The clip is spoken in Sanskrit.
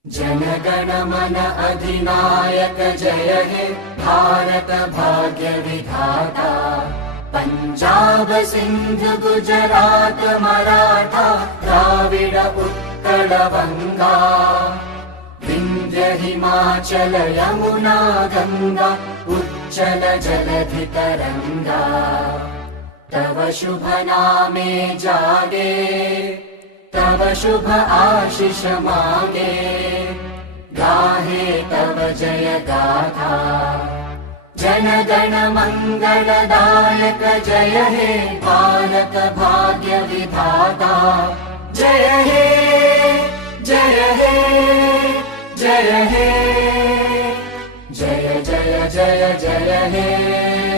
जनगण मन अधिनायक जय हे भारत भाग्य विधाता। पंजाब सिंध गुजरात मराठा द्राविड उत्कल बंगा। विंध्य हिमाचल यमुना गंगा उच्चल जलधि तरंगा। तव शुभ नामे जागे तव शुभ आशीष मांगे। गाहे तव जय गाथा जनगण मंगलदायक जय हे भारत भाग्य विधाता। जय हे जय हे जय हे जय जय जय जय हे।